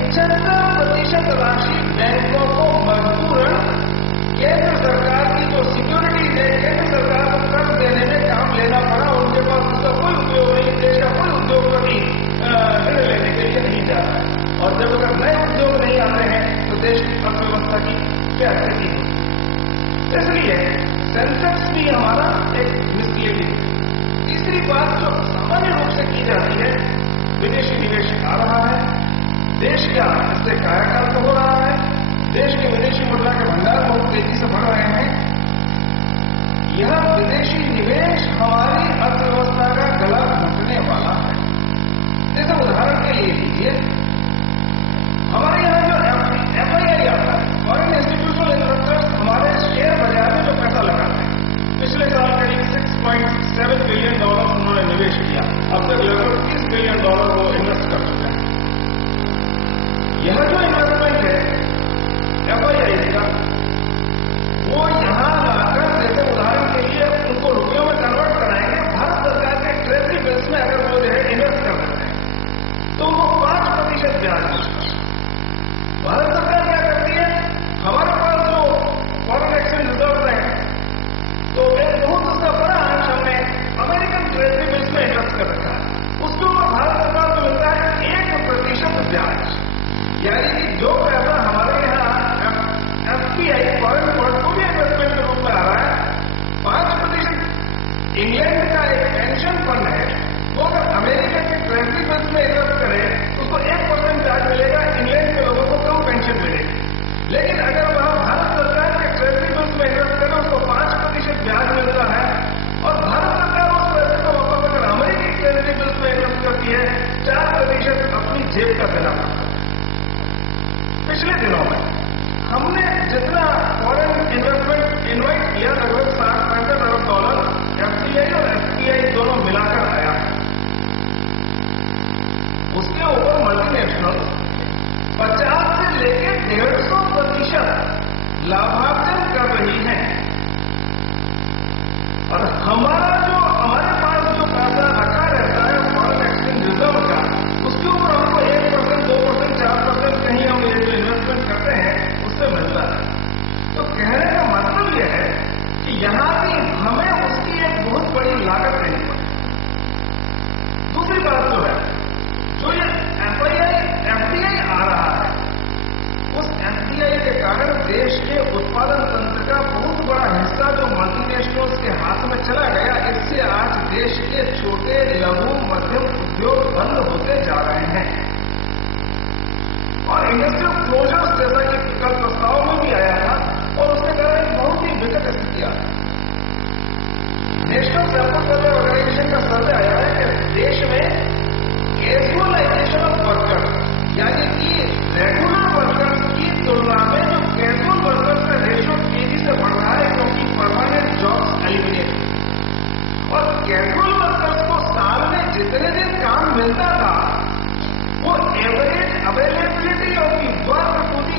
75% राशि बैंकों को मजबूरन केंद्र सरकार की जो सिक्योरिटीज है, केंद्र सरकार को कर्ज देने में काम लेना पड़ा। उनके पास उसका कोई उपयोग नहीं, देश का कोई उद्योगपति ऋण लेने के लिए नहीं जा रहा है। और जब अगर नए उद्योग नहीं आते हैं तो देश की अर्थव्यवस्था की क्या स्थिति है। इसलिए सेंसेक्स भी हमारा एक मिसलीडिंग है। तीसरी बात जो सामान्य रूप से की जाती है, विदेशी निवेश आ रहा है, देश का इससे कायाकल्प हो रहा है, देश के विदेशी मुद्रा के भंडार बहुत तेजी से बढ़ रहे हैं। यह विदेशी निवेश हमारी अर्थव्यवस्था का गला घोटने वाला है। जैसे उदाहरण के लिए लीजिए, हमारे यहाँ जो FII आता है, फॉरेन इंस्टीट्यूशनल इन्वेस्टर्स, हमारे शेयर बाजार में जो पैसा लगाते हैं, पिछले साल करीब $6.7 बिलियन उन्होंने निवेश किया। अब तक लगभग $30 बिलियन वो इन्वेस्ट कर चुके हैं। यह जो इन्वेस्टमेंट है FII का, वो यहां लाकर, जैसे उदाहरण के लिए उनको रुपयों में कन्वर्ट कराएंगे, भारत सरकार के ट्रेजरी बिल्स में अगर वो जो है इन्वेस्ट कर देते हैं तो उनको 5% ब्याज मिलता है। भारत सरकार क्या करती है, हमारे पास जो फॉरेन एक्सचेंज रिजर्व है, तो एक बहुत उसका बड़ा अंश हमने अमेरिकन ट्रेजरी बिल्स में इन्वेस्ट कर रखा है। उसके ऊपर भारत सरकार को मिलता है 1% ब्याज। यानी कि जो पैसा हमारे यहाँ FPI, फॉरेन पोर्टफोलियो इन्वेस्टमेंट के रूप में आ रहा है, 5% इंग्लैंड का एक पेंशन फंड है, वो अगर अमेरिका के ट्रेजरी बिल्स में इन्वेस्ट करे तो उसको 1% ब्याज मिलेगा, इंग्लैंड के लोगों को कम पेंशन मिलेगी। लेकिन अगर वह भारत सरकार के ट्रेजरी बिल्स में इन्वेस्ट करे, उसको 5% ब्याज मिलता है, और भारत सरकार उस पैसे को वापस अगर अमेरिकी ट्रेजरी बिल्स में इन्वेस्ट करती है, 4% अपनी जेब का देना पड़ता है। पिछले दिनों में हमने जितना फॉरेन इन्वेस्टमेंट इन्वाइट किया, लगभग $60-65 अरब FDI और FPI दोनों मिलाकर आया है। उसके ऊपर मल्टीनेशनल 50 से लेकर 150% लाभार्जन कर रही है। और हमारे पास जो पैसा रखा रहता है फॉरेन एक्सचेंज रिजर्व का, उसके ऊपर हमको 1%, 2%, 4% कहीं हम ये जो इन्वेस्टमेंट करते हैं उससे मिलता है। तो कहने का मतलब यह है कि यहां भी हमें उसकी एक बहुत बड़ी लागत देनी पड़ती है। दूसरी बात जो है, जो ये FDI आ रहा है, उस FDI के कारण देश के उत्पादन तंत्र का बहुत बड़ा हिस्सा जो मल्टीनेशनल्स के हाथ में चला गया। इससे आज देश के छोटे, लघु, मध्यम उद्योग बंद होते जा रहे हैं। और इंडस्ट्रियल क्लोजर्स जैसा कि कल प्रस्ताव में भी आया था, और उसके कारण एक बहुत ही विकट स्थिति आ रही है। नेशनल सैंपल सर्वे ऑर्गेनाइजेशन का सर्वे आया है कि देश में कैजुअलाइजेशन ऑफ वर्कर्स, यानी कि रेगुलर वर्कर्स की तुलना में जो कैजुअल वर्कर्स का रेशियो तेजी से बढ़ रहा है, क्योंकि परमानेंट जॉब्स एलिमिनेट होती है। और कैजुअल वर्कर्स को साल में जितने दिन काम मिलता था, वो average availability of the work to the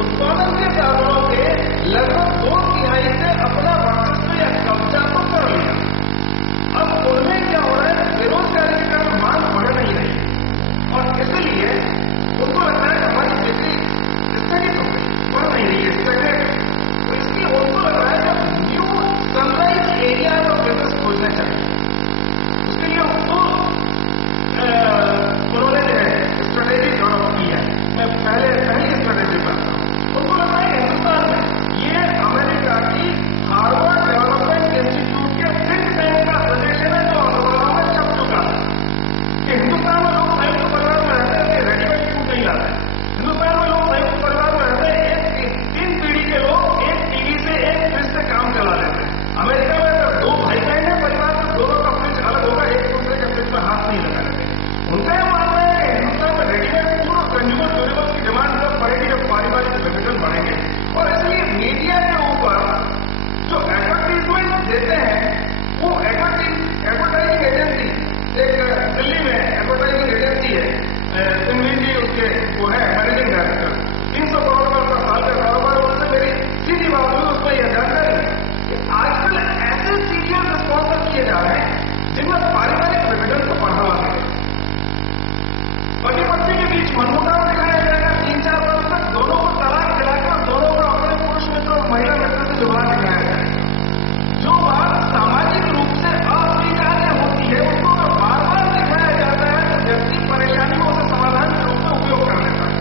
उत्पादन के साधनों के लगभग 2/3 से अपना वर्चस्व या कब्जा तो कर लिया। अब उनमें क्या हो रहा है, बेरोजगारी के कारण मांग बढ़ नहीं रही और इसलिए उनको लगता है कि हमारी बिक्री स्थगित हो गई, बढ़ नहीं रही है, स्टैग्नेट। तो इसलिए उनको लग रहा है कि न्यू सनराइज एरिया और बिजनेस खोजना चाहिए। उसके लिए उनको उन्होंने जो है स्ट्रेटेजी डेवलप की है। मैं पहली स्ट्रेटेजी बताता हूँ। उनको लग रहा है हिंदुस्तान में ये अमेरिका की हार्वर्ड डेवलपमेंट इंस्टीट्यूट के थिंक टैंक का सजेशन है जो अखबारों में छप चुका है कि हिंदुस्तान में लोग संयुक्त परिवार में रहते हैं, रेडीमेड फूड नहीं लाते। हिंदुस्तान में लोग संयुक्त परिवार में रहते हैं, 3 पीढ़ी के लोग एक टीवी से एक फ्रिज से काम चला लेते हैं। अमेरिका में अगर 2 भाई बहन है परिवार में, दोनों का फ्रिज अलग होगा, एक दूसरे के फ्रिज में हाथ नहीं लगा लेते। उनका यह मानना है कि हिंदुस्तान में रेडीमेड फूड और कंज्यूमर ड्यूरेबल की डिमांड तब बढ़ेगी जब पारिवारिक विघटन बढ़ेंगे। और इसलिए मीडिया के ऊपर जो एडवर्टीजमेंट देते हैं वो एडवर्टाइजिंग एजेंसी, एक दिल्ली में एडवर्टाइजिंग एजेंसी है, सिमली जी उसके वो है मैनेजिंग डायरेक्टर, 300 करोड़ का साल का कारोबार। उनसे मेरी सीधी बात हुई, उसमें यह जानकारी है कि आजकल ऐसे सीरियल स्पॉन्सर किए जा रहे हैं जिनमें पारिवारिक विघटन को बढ़ावा देंगे। पति पत्नी के बीच मनमुटाव दिखाया जाएगा, 3-4 वर्ष तक दोनों को तलाक दिलाकर दोनों को अपने पुरुष मित्र और महिला मित्र से जुड़ा दिखाया जाएगा। जो बात सामाजिक रूप से अस्वीकार्य होती है उसको अगर बार बार दिखाया जाता है तो व्यक्ति परेशानियों से समाधान के रूप में उपयोग कर लेता है।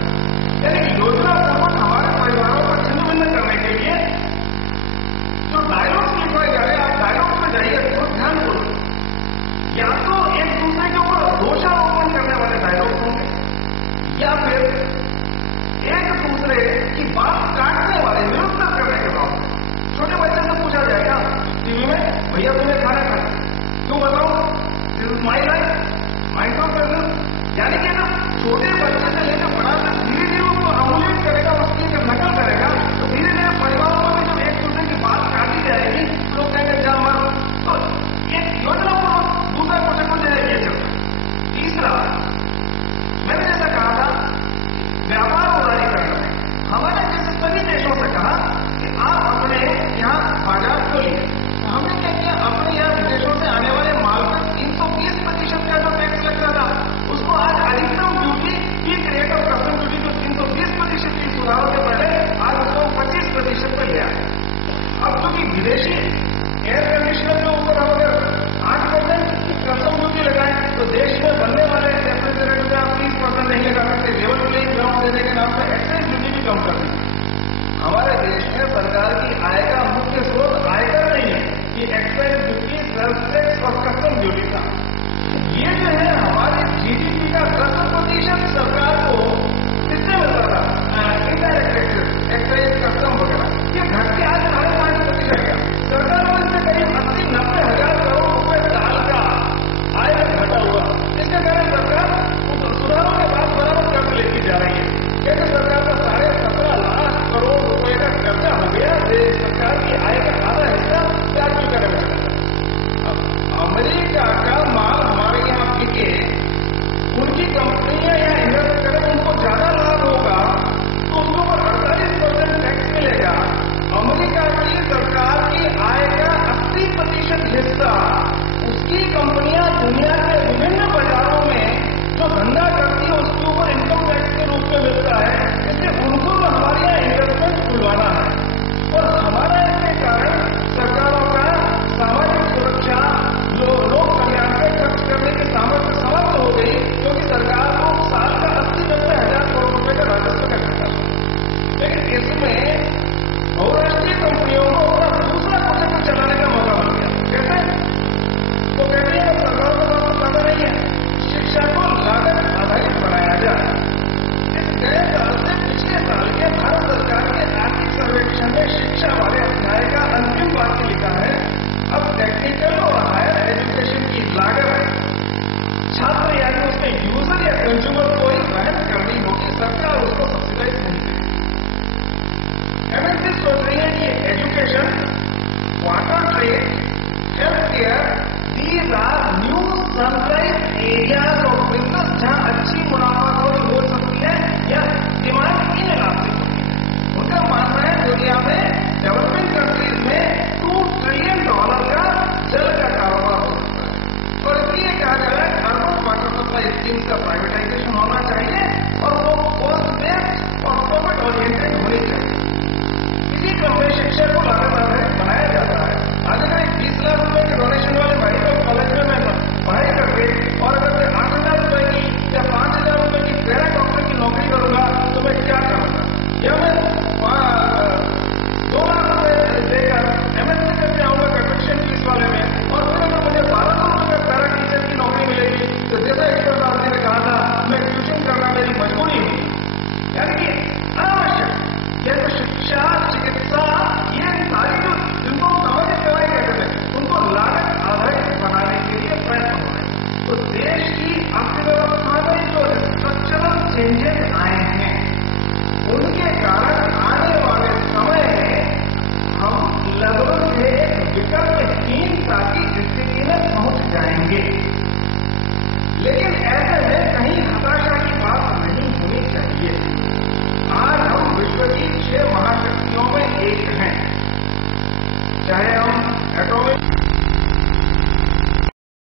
यानी योजना पूर्वक हमारे परिवारों को छिन्न भिन्न करने के लिए जो डायलॉग्स लिखवाए जा रहे हैं, आप डायलॉग्स में जाइए तो ध्यान दो, या तो एक दूसरे के ऊपर दोषारोपण करने वाले डायलॉग होंगे या फिर एक दूसरे की बात काटने वाले, निरुत्तर करने के बाद छोटे बच्चे से पूछा जाएगा टीवी में, भैया तुम्हें खाना खाना, क्यों बताओ, this is my life, my profession. यानी कि जब छोटे बच्चे से लेकर बड़ा तक धीरे धीरे उसको एमुलेट करेगा, उसकी जब नकल करेगा तो धीरे धीरे परिवारों में जब एक दूसरे की बात काटी जाएगी लोग कहेंगे जा मर। तो एक योजना को दूसरा कुछ ये चलता। तीसरा, मैंने जैसा कहा था व्यापार उदारीकरण में हमारे जैसे सभी देशों से कहा कि आप अपने यहाँ बाजार खोलिए। हमने क्या किया, अपने यहाँ विदेशों से आने वाले माल पर 320% का जो टैक्स लगता था उसको आज अधिकतम duty, peak rate of custom duty जो 320% की सुधारों के पहले आज उसको 25% पर लिया। अब चूंकि विदेशी एयर कंडीशनर के ऊपर हम अगर 8% कस्टम ड्यूटी लगाएं तो देश में बनने वाले रेफ्रिजरेटर में आप 30% नहीं लगा सकते। लेवल प्लेइंग ग्राउंड देने के नाम पर एक्साइज ड्यूटी भी कम कर दी। हमारे देश में सरकार की आय का मुख्य स्रोत आयकर नहीं है, ये एक्साइज ड्यूटी, सेल्स टैक्स और कस्टम ड्यूटी था। ये जो है हमारे जीडीपी का 10% सरकार को किससे मिलता था, इनडायरेक्ट टैक्सेस, एक्साइज, कस्टम वगैरह, ये घट के आज 5.5% गया। सरकार को इससे करीब 80-90 हजार करोड़ रुपए साल का आय में घटा हुआ। इसके कारण सरकार सुधारों के बाद बराबर कर्ज लेती जा रही है। केंद्र सरकार का 17.5 लाख करोड़ रुपए का कर्जा हो गया, सरकार की आय का आधा हिस्सा ब्याज चुकाने में चला जाता। अब अमेरिका का माल हमारे यहाँ बिके, उनकी कंपनियां यहाँ इन्वेस्ट करें, उनको ज्यादा लाभ होगा तो उसके ऊपर 48% टैक्स मिलेगा। अमेरिका की सरकार की आय का 80% हिस्सा उसकी कंपनियां दुनिया के विभिन्न बाजारों में जो धंधा करती है उसके ऊपर इनकम टैक्स के रूप में मिलता है। इसलिए उनको तो हमारे यहाँ इन्वेस्टमेंट खुलवाना है और हमारा इसके कारण सरकारों का सामाजिक सुरक्षा, जो लोक कल्याण पे खर्च करने की सामर्थ्य समाप्त हो गई, क्योंकि सरकार को साल का 80-90 हजार करोड़ रुपए का राजस्व का घाटा हुआ। लेकिन इसमें बहुराष्ट्रीय कंपनियों को अपना दूसरा प्रोजेक्ट चलाने का मौका मिल गया। कैसे? तो कहते हैं सरकार को तो पता नहीं है, शिक्षा को लागत आधारित बनाया जाए। इस गए साल से पिछले साल के भारत सरकार के आर्थिक सर्वेक्षण में शिक्षा वाले अध्याय का अंतिम वाक्य लिखा है, अब टेक्निकल और हायर एजुकेशन की लागत छात्र यानी उसके यूजर या कंज्यूमर को ही वहन करनी होगी, सरकार उसको सब्सिडाइज नहीं करेगी। एमएनसी सोच रही है कि education, water trade, health care, these are